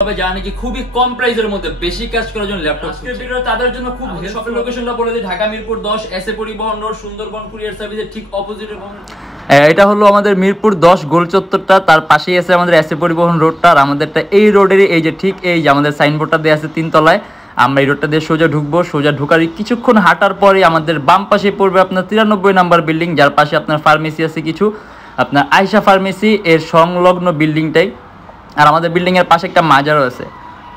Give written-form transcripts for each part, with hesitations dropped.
জানি কি খুবই কম প্রাইসের মধ্যে বেশি কাজ করার জন্য ল্যাপটপ আজকের ভিডিও তাদের জন্য খুব হেল্পফুল। লোকেশনটা বলে দিই, ঢাকা মিরপুর 10 এসএ পরিবহন রোড, সুন্দরবন কুরিয়ার সার্ভিসের ঠিক অপোজিটে। এটা হলো আমাদের মিরপুর 10 গোল চত্বরটা, তার পাশেই আছে আমাদের এসএ পরিবহন রোডটা। আর আমাদেরটা এই রোডেরই এই যে ঠিক এই যে আমাদের সাইনবোর্ডটা দেওয়া আছে 3 তলায়। আমরা এই রোডটা দিয়ে সোজা ঢুকবো, সোজা ঢুকার কিছুক্ষণ হাঁটার পরে আমাদের বাম পাশে পড়বে আপনার 93 নাম্বার বিল্ডিং, যার পাশে আপনার ফার্মেসি আছে কিছু, আপনার আয়শা ফার্মেসি এর সংলগ্ন বিল্ডিংটাই। আর আমাদের বিল্ডিং এর পাশে একটা মাজারও আছে।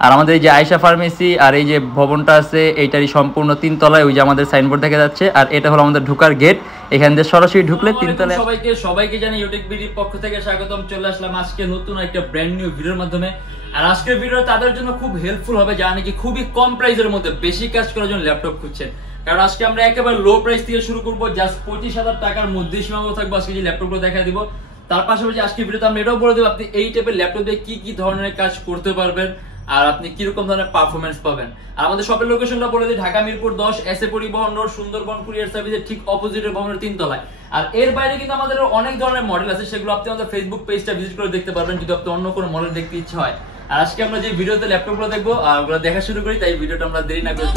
আর আমাদের এই যে আয়শা ফার্মেসি আর এই যে ভবনটা আছে এইটারই সম্পূর্ণ 3 তলায়, ওই যে আমাদের সাইনবোর্ড দেখা যাচ্ছে। আর এটা হলো আমাদের ঢোকার গেট, এখান দিয়ে সরাসরি ঢুকলে 3 তলায়। সবাইকে জানি Youtechbd পক্ষ থেকে স্বাগতম। চলে আসলাম আজকে নতুন একটা ব্র্যান্ড নিউ ভিডিওর মাধ্যমে। আর আজকের ভিডিও তাদের জন্য খুব হেল্পফুল হবে যারা নাকি খুবই কম প্রাইসের মধ্যে বেশি কাজ করার জন্য ল্যাপটপ খুঁজছেন। কারণ আজকে আমরা একেবারে লো প্রাইস থেকে শুরু করবো, জাস্ট 25,000 টাকার মধ্যে সীমাবদ্ধ থাকবো। আজকে যে ল্যাপটপগুলো দেখা দিব, তার পাশাপাশি আজকের ভিডিওতে আমরা এটাও বলে দেবো আপনি এই টাইপের ল্যাপটপ দিয়ে কি কি ধরনের কাজ করতে পারবেন আর আপনি কিরকম ধরনের পারফরমেন্স পাবেন। আর আমাদের শপের লোকেশনটা বলে দিই, ঢাকা মিরপুর 10 এসএ পরিবহন রোড, সুন্দরবন কুরিয়ার সার্ভিসের ঠিক অপোজিটে ভবনের 3 তলায়। আর এর বাইরে কিন্তু আমাদের অনেক ধরনের মডেল আছে, সেগুলো আপনি আমাদের ফেসবুক পেজটা ভিজিট করে দেখতে পারবেন যদি আপনি অন্য কোনো মডেল দেখতে ইচ্ছা হয়। আর আজকে আমরা যে ভিডিওতে ল্যাপটপগুলো দেখবো আর ওগুলো দেখা শুরু করি, তাই ভিডিওটা আমরা দেরি না করে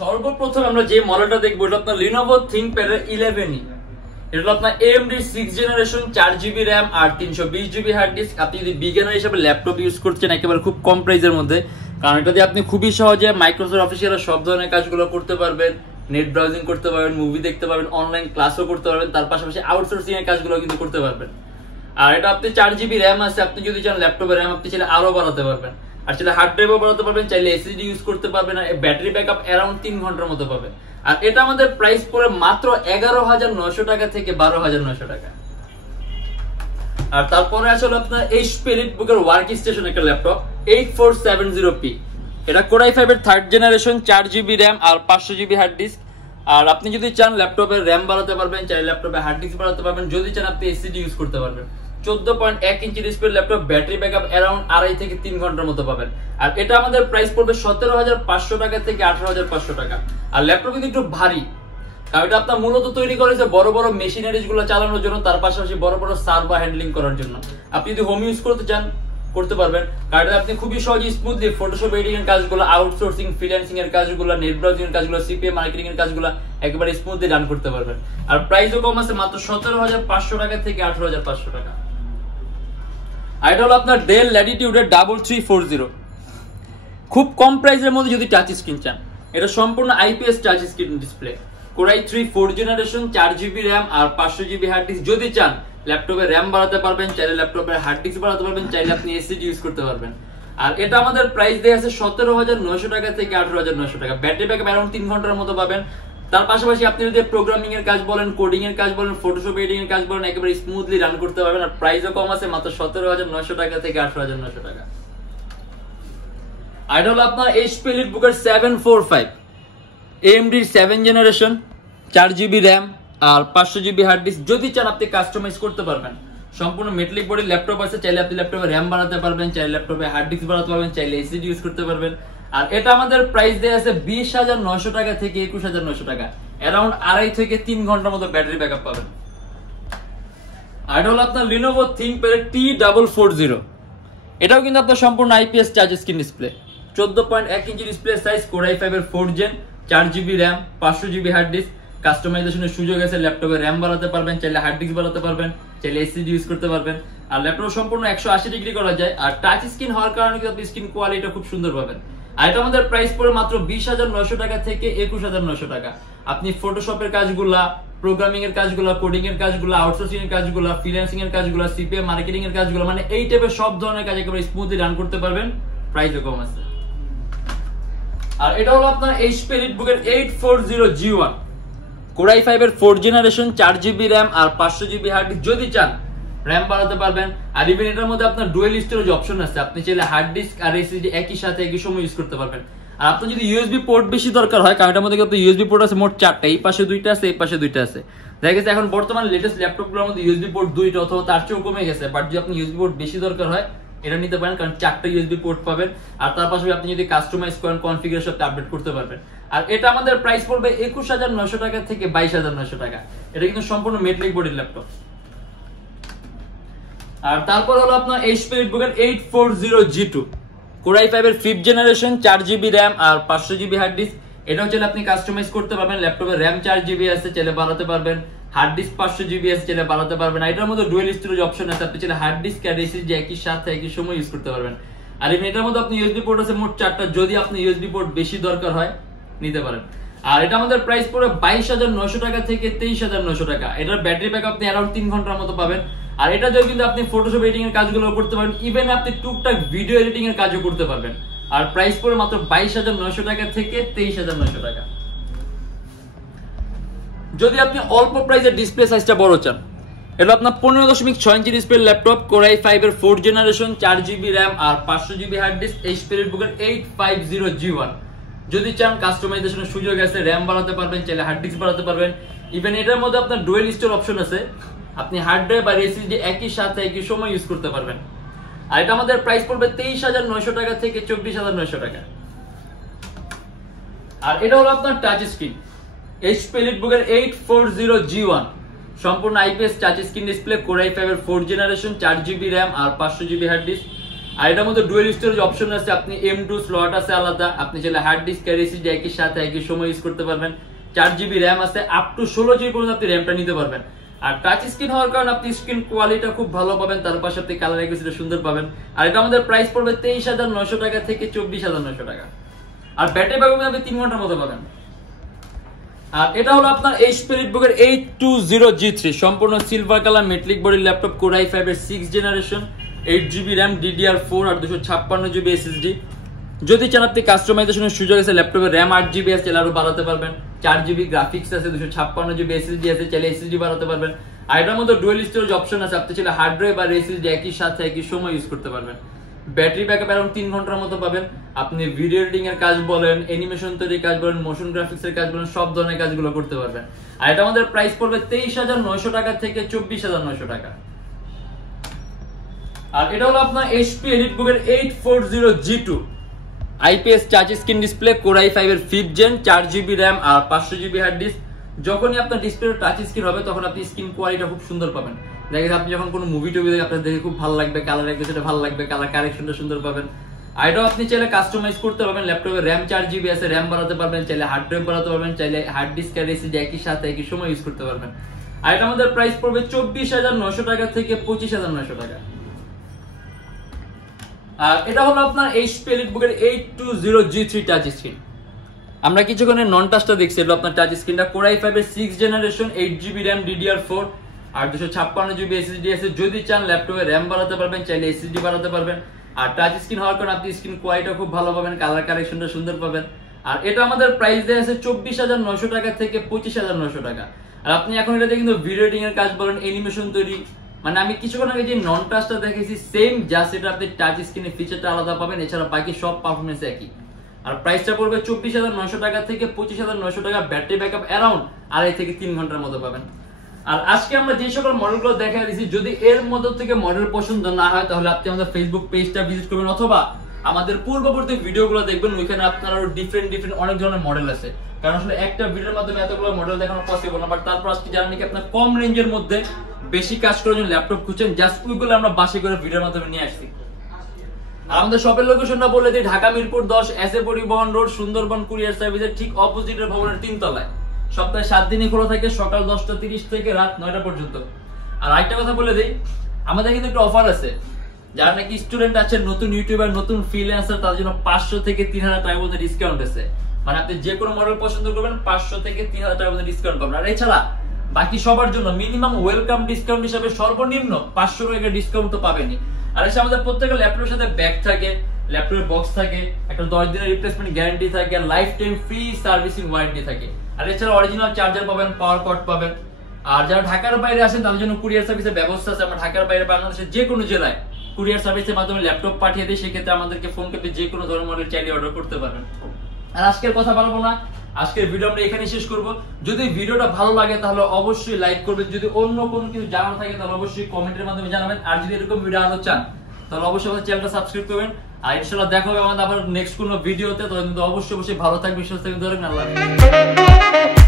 সর্বপ্রথম আমরা যে মডেলটা দেখবো এটা আপনার Lenovo ThinkPad 11E। এটা হলো আপনার AMD 6 জেনারেশন, 4GB RAM আর 320GB হার্ড ডিস্ক। আপনি যদি বিগিনার হিসেবে ল্যাপটপ ইউজ করছেন একেবারে খুব কম প্রাইসের মধ্যে, কারণ এটা দিয়ে আপনি খুবই সহজে মাইক্রোসফট অফিসিয়াল সব ধরনের কাজগুলো করতে পারবেন, নেট ব্রাউজিং করতে পারবেন, মুভি দেখতে পারবেন, অনলাইন ক্লাসও করতে পারবেন, তার পাশাপাশি আউটসোর্সিং এর কাজগুলো কিন্তু করতে পারবেন। আর এটা আপনি 4GB RAM আছে, আপনি যদি চান ল্যাপটপের RAM আপনি চাইলে আরো বাড়াতে পারবেন, আর চাইলে হার্ড ড্রাইভও বাড়াতে পারবেন, চাইলে এসএসডি ইউজ করতে পারবেন। আর ব্যাটারি ব্যাকআপ অ্যারাউন্ড 3 ঘন্টার মতো পাবেন। আর এটা আমাদের প্রাইস পড়ে মাত্র 11,900 টাকা থেকে 12,900 টাকা। আর তারপরে আসলে আপনার HP EliteBook এর ওয়ার্ক স্টেশন একটা ল্যাপটপ 8470p। এটা Core i5 এর 3rd জেনারেশন, 4GB RAM আর 500GB হার্ড ডিস্ক। আর আপনি যদি চান ল্যাপটপের RAM বাড়াতে পারবেন, চাইলে ল্যাপটপে হার্ড ডিস্ক বাড়াতে পারবেন, যদি চান আপনি এসএসডি ইউজ করতে পারবেন। 14.1 inch display laptop, battery backup around 2.5 থেকে 3 ঘন্টার মতো পাবেন। আর এটা আমাদের প্রাইস পড়বে 17,500 টাকা থেকে 18,500 টাকা। আর ল্যাপটপ কিন্তু একটু ভারী, কারণ এটা আপনার মূলত তৈরি করেছে বড় বড় মেশিনারিজ গুলো চালানোর জন্য, তার পাশাপাশি বড় বড় সার্ভার হ্যান্ডলিং করার জন্য। আপনি যদি হোম ইউজ করতে চান করতে পারবেন, কারণ আপনি খুবই সহজে স্মুথলি ফটোশপ এডিটিং এর কাজগুলো, আউটসোর্সিং ফ্রিল্যান্সিং এর কাজগুলো, নেট ব্রাউজিং এর কাজগুলো, সিপিএম মার্কেটিং এর কাজগুলো একেবারে স্মুথলি রান করতে পারবেন। আর প্রাইসও কম আছে, মাত্র 17,500 টাকা থেকে 18,500 টাকা। আর এটা হলো আপনার ডেল ল্যাটিটিউডের 3340, খুব কম প্রাইসের মধ্যে যদি টাচ স্ক্রিন চান। এটা সম্পূর্ণ IPS touch screen display, Core i3 4th generation, 4GB RAM আর 500GB হার্ড ডিস্ক। যদি চান ল্যাপটপে RAM বাড়াতে পারবেন, চাইলে ল্যাপটপের হার্ড ডিস্ক বাড়াতে পারবেন, চাইলে আপনি এসএসডি ইউজ করতে পারবেন। আর এটা আমাদের প্রাইস দেয়া আছে 17,900 টাকা থেকে 18,900 টাকা। ব্যাটারি ব্যাকআপ অ্যারাউন্ড 3 ঘন্টার মতো পাবেন। তার পাশাপাশি আপনি যদি প্রোগ্রামিং এর কাজ বলেন, কোডিং এর কাজ বলেন, ফটোশপ এডিটিং এর কাজ বলেন, একেবারে স্মুথলি রান করতে পারবেন। আর প্রাইসও কম আছে, মাত্র 17,900 টাকা থেকে 18,900 টাকা। আর এটা হলো আপনার HP EliteBook এর 745, AMD 7 জেনারেশন, 4GB RAM আর 500GB হার্ড ডিস্ক। যদি চান আপনি কাস্টমাইজ করতে পারবেন। সম্পূর্ণ মেটালিক বডি ল্যাপটপ আছে, চাইলে আপনি ল্যাপটপে RAM বাড়াতে পারবেন, চাইলে ল্যাপটপে হার্ড ডিস্ক বাড়াতে পারবেন, চাইলে এসএসডি ইউজ করতে পারবেন। আর এটা আমাদের প্রাইস দেয়া আছে 20,900 টাকা থেকে 21,900 টাকা। অ্যারাউন্ড 2.5 থেকে 3 ঘন্টার মতো ব্যাটারি ব্যাকআপ পাবেন। আর এটা হলো আপনার Lenovo ThinkPad T440। এটাও কিন্তু আপনার সম্পূর্ণ IPS touch screen display, 14.1 inch display size, Core i5 এর 4th gen, 4GB RAM, 500GB hard disk. কাস্টমাইজেশনের সুযোগ আছে, ল্যাপটপে RAM বাড়াতে পারবেন, চাইলে হার্ড ডিস্ক বাড়াতে পারবেন, চাইলে এসএসডি ইউজ করতে পারবেন। আর ল্যাপটপ সম্পূর্ণ 180 ডিগ্রি করা যায়। আর টাচ স্ক্রিন হওয়ার কারণে কিন্তু আপনি স্ক্রিন কোয়ালিটি খুব সুন্দর পাবেন। আর এটা আমাদের প্রাইস পড়ে মাত্র 20,900 টাকা থেকে 21,900 টাকা। আপনি ফটোশপের কাজগুলা, প্রোগ্রামিং এর কাজগুলা, কোডিং এর কাজগুলা, আউটসোর্সিং এর কাজগুলা, ফ্রিল্যান্সিং এর কাজগুলা, সিপিএম মার্কেটিং এর কাজগুলা, মানে এই টাইপের সব ধরনের কাজ একেবারে স্মুথলি রান করতে পারবেন, প্রাইসও কম আছে। আর এটা হলো আপনার HP EliteBook এর 840G1, Core i5 এর 4th জেনারেশন, 4GB RAM আর 500GB হার্ড ডিস্ক। যদি চান RAM বাড়াতে পারবেন। আর ইভেন এটার মধ্যে আপনার ডুয়েল স্টোরেজ অপশন আছে, আপনি চাইলে হার্ড ডিস্ক আর এসএসডি একই সাথে একই সময় ইউজ করতে পারবেন। আর আপনার যদি USB পোর্ট বেশি দরকার হয়, কারণ এটার মধ্যে কিন্তু USB পোর্ট আছে মোট 4টা, এই পাশে 2টা আছে, এই পাশে 2টা আছে। দেখা গেছে এখন বর্তমান লেটেস্ট ল্যাপটপগুলোর মধ্যে ইউএসবি পোর্ট 2টা অথবা তার চেয়েও কমে গেছে, বাট যদি আপনি ইউএসবি পোর্ট বেশি দরকার হয় এটা নিতে পারেন, কারণ 4টা ইউএসবি পোর্ট পাবেন। আর তার পাশাপাশি আপনি যদি কাস্টমাইজ করেন কনফিগারেশন আপডেট করতে পারবেন। আর এটা আমাদের প্রাইস পড়বে 21,900 টাকা থেকে 22,900 টাকা। এটা কিন্তু সম্পূর্ণ মেটালিক বডির ল্যাপটপ। আর তারপর হলো আপনার HP EliteBook 840G2 Core i5 এর 5th জেনারেশন, 4GB RAM আর 500GB হার্ড ডিস্ক। এটা হচ্ছে আপনি কাস্টমাইজ করতে পারবেন। ল্যাপটপে RAM 4GB আছে, চাইলে বাড়াতে পারবেন। হার্ড ডিস্ক 500GB আছে, চাইলে বাড়াতে পারবেন। এটার মধ্যে ডুয়াল স্টোরেজ অপশন আছে, আপনি চাইলে হার্ড ডিস্ক আর SSD একই সাথে একই সময় ইউজ করতে পারবেন। আর এটার মধ্যে আপনি ইউএসবি পোর্ট আছে মোট 4টা, যদি আপনি ইউএসবি পোর্ট বেশি দরকার হয় নিতে পারেন। আর এটা আমাদের প্রাইস পড়বে 22,900 টাকা থেকে 23,900 টাকা। এটার ব্যাটারি ব্যাকআপ আপনি অ্যারাউন্ড 3 ঘন্টার মতো পাবেন। আর এটা দিয়ে কিন্তু আপনি ফটোশপ এডিটিং এর কাজগুলো করতে পারবেন, ইভেন আপনি টুকটাক ভিডিও এডিটিং এর কাজও করতে পারবেন। আর প্রাইস পড়বে মাত্র 22,900 টাকা থেকে 23,900 টাকা। যদি আপনি অল্প প্রাইসের ডিসপ্লে সাইজটা বড় চান, এটা আপনার 15.6 ইঞ্চি ডিসপ্লে ল্যাপটপ, Core i5 এর 4th জেনারেশন, 4GB RAM আর 500GB hard disk, HP EliteBook 850G1। যদি চান কাস্টমাইজেশনের সুযোগ আছে, RAM বাড়াতে পারবেন, চাইলে হার্ড ডিস্ক বাড়াতে পারবেন। ইভেন এটার মধ্যে আপনার ডুয়াল স্টোর অপশন আছে, আপনি হার্ড ড্রাইভ আর SSD একই সাথে একই সময় ইউজ করতে পারবেন। আর এটা আমাদের প্রাইস পড়বে 23,900 টাকা থেকে 24,900 টাকা। আর এটা হলো আপনার touch screen, HP EliteBook 840G1 সম্পূর্ণ IPS touch screen display, Core i5 এর 4th জেনারেশন, 4GB RAM আর 500GB হার্ড ডিস্ক। আর এটার মধ্যে ডুয়াল স্টোরেজ অপশন আছে, আপনি M2 স্লট আছে আলাদা, আপনি চাইলে হার্ড ডিস্ক আর SSD একই সাথে একই সময় ইউজ করতে পারবেন। 4GB RAM আছে, আপ টু 16GB পর্যন্ত আপনি র্যামটা নিতে পারবেন। আর টাচ স্ক্রিন হওয়ার কারণে আপনি স্ক্রিন কোয়ালিটিটা খুব ভালো পাবেন, তার পাশে আপনি কালার অ্যাকুরেসিটা সুন্দর পাবেন। আর এটা আমাদের প্রাইস পড়বে 23,900 টাকা থেকে 24,900 টাকা। আর ব্যাটারি ব্যাকআপ আপনি 3 ঘন্টার মতো পাবেন। আর এটা হলো আপনার HP EliteBook 820G3 সম্পূর্ণ সিলভার কালার মেটালিক বডির ল্যাপটপ, Core i5 এর 6th generation, 8GB RAM DDR4 আর 256GB SSD। যদি চান আপনি কাস্টমাইজেশনের সুযোগ আছে, ল্যাপটপে RAM 8GB আছে, চাইলে আরো বাড়াতে পারবেন। 4GB গ্রাফিক্স আছে, 256GB SSD আছে, চাইলে SSD বাড়াতে পারবেন। আর এটার মধ্যে ডুয়াল স্টোরেজ অপশন আছে, আপনি চাইলে হার্ড ড্রাইভ আর SSD একই সাথে একই সময় ইউজ করতে পারবেন। ব্যাটারি ব্যাকআপ অ্যারাউন্ড 3 ঘন্টার মতো পাবেন। আপনি ভিডিও এডিটিং এর কাজ বলেন, অ্যানিমেশন তৈরির কাজ বলেন, মোশন গ্রাফিক্স এর কাজ বলেন, সব ধরনের কাজগুলো করতে পারবেন। আর এটা আমাদের প্রাইস পড়বে 23,900 টাকা থেকে 24,900 টাকা। আর এটা হলো আপনার HP EliteBook 840G2 IPS touch screen display, Core i5 এর 5th জেন, 4GB RAM আর 500GB হার্ড ডিস্ক। যখনই আপনার ডিসপ্লে টাচ স্ক্রিন হবে তখন আপনি স্ক্রিন কোয়ালিটিটা খুব সুন্দর পাবেন। দেখেন আপনি যখন কোনো মুভি টুভি দেখে আপনার দেখে খুব ভালো লাগবে, কালার অ্যাকুরেসিটা ভালো লাগবে, কালার কারেকশনটা সুন্দর পাবেন। আর এটাও আপনি চাইলে কাস্টমাইজ করতে পারবেন। ল্যাপটপে RAM 4GB আছে, RAM বাড়াতে পারবেন, চাইলে হার্ড ড্রাইভ বাড়াতে পারবেন, চাইলে হার্ড ডিস্ক আর SSD একই সাথে একই সময় ইউজ করতে পারবেন। আর এটা আমাদের প্রাইস পড়বে 24,900 টাকা থেকে 25,900 টাকা। আর এটা হলো আপনার HP EliteBook 820G3 touch screen. আমরা কিছুক্ষণের নন টাচটা দেখছি, এটা আপনার টাচ স্ক্রিনটা, Core i5 এর 6th generation, 8GB RAM DDR4 আর 256GB SSD আছে। যদি চান ল্যাপটপে RAM বাড়াতে পারবেন, চাইলে SSD বাড়াতে পারবেন। আর টাচ স্ক্রিন হওয়ার কারণে আপনি স্ক্রিন কোয়ালিটিটা খুব ভালো পাবেন, কালার কারেকশনটা সুন্দর পাবেন। আর এটা আমাদের প্রাইস দেয়া আছে 24,900 টাকা থেকে 25,900 টাকা। আর আপনি এখন এটাতে কিন্তু ভিডিও এডিটিং এর কাজ বলেন, অ্যানিমেশন তৈরি, মানে আমি কিছুক্ষণ আগে যে নন টাচটা দেখেছি সেম, জাস্ট এটা আপনি টাচ স্ক্রিনের ফিচারটা আলাদা পাবেন, এছাড়া বাকি সব পারফরম্যান্স একই। আর প্রাইসটা পড়বে 24,900 টাকা থেকে 25,900 টাকা। ব্যাটারি ব্যাকআপ অ্যারাউন্ড 2.5 থেকে 3 ঘন্টার মতো পাবেন। আর আজকে আমরা যে সকল মডেলগুলো দেখা দিয়েছি, যদি এর মধ্যে থেকে মডেল পছন্দ না হয় তাহলে আপনি আমাদের ফেসবুক পেজটা ভিজিট করবেন অথবা আমাদের পূর্ববর্তী ভিডিওগুলো দেখবেন, ওইখানে আপনার আরো ডিফারেন্ট অনেক ধরনের মডেল আছে। কারণ আসলে একটা ভিডিওর মাধ্যমে এতগুলো মডেল দেখানো পসিবল না। বাট তারপর আজকে জানেন কি আপনার কম রেঞ্জের মধ্যে বেশি কাজ করার জন্য ল্যাপটপ খুঁজছেন, জাস্ট ওইগুলো আমরা বাসে করে ভিডিওর মাধ্যমে নিয়ে আসছি। আর আমাদের শপের লোকেশনটা বলে দিই, ঢাকা মিরপুর 10 পরিবহন রোড, সুন্দরবন কুরিয়ার সার্ভিসের ঠিক অপোজিটের ভবনের 3 তলায়। সপ্তাহে 7 দিনই খোলা থাকে, সকাল 10:30 থেকে রাত 9টা পর্যন্ত। আর আরেকটা কথা বলে দিই, আমাদের কিন্তু একটা অফার আছে, যারা নাকি স্টুডেন্ট আছেন, নতুন ইউটিউবার, নতুন ফ্রিল্যান্সার, তার জন্য 500 থেকে 3,000 টাকা পর্যন্ত ডিসকাউন্ট আছে। মানে আপনি যে কোনো মডেল পছন্দ করবেন 500 থেকে 3,000 টাকা পর্যন্ত ডিসকাউন্ট পাবেন। আর এছাড়া বাকি সবার জন্য মিনিমাম ওয়েলকাম ডিসকাউন্ট হিসেবে সর্বনিম্ন 500 টাকা ডিসকাউন্ট তো পাবেনই। আর এছাড়া আমাদের প্রত্যেকটা ল্যাপটপের সাথে ব্যাগ থাকে, ল্যাপটপের বক্স থাকে, একটা 10 দিনের রিপ্লেসমেন্ট গ্যারান্টি থাকে, আর life time free servicing warranty থাকে। আর এছাড়া অরিজিনাল চার্জার পাবেন, পাওয়ার কর্ড পাবেন। আর যারা ঢাকার বাইরে আসেন তাদের জন্য কুরিয়ার সার্ভিসের ব্যবস্থা আছে। আমরা ঢাকার বাইরে বাংলাদেশের যে কোনো জেলায় কুরিয়ার সার্ভিসের মাধ্যমে ল্যাপটপ পাঠিয়ে দিই, সেক্ষেত্রে আমাদেরকে ফোন করতে যে কোনো ধরনের মডেল চাইলে অর্ডার করতে পারবেন। আর আজকের কথা বলবো না, আজকের ভিডিও আমরা এখানে শেষ করব। যদি ভিডিওটা ভালো লাগে তাহলে অবশ্যই লাইক করবেন, যদি অন্য কোনো কিছু জানার থাকে তাহলে অবশ্যই কমেন্টের মাধ্যমে জানাবেন, আর যদি এরকম ভিডিও আরো চান তাহলে অবশ্যই আমাদের চ্যানেলটা সাবস্ক্রাইব করবেন। আর ইনশাআল্লাহ দেখা হবে আমাদের আবার নেক্সট কোনো ভিডিওতে। তখন কিন্তু অবশ্যই ভালো থাকবেন, সুস্থ থাকবেন, আল্লাহ হাফেজ।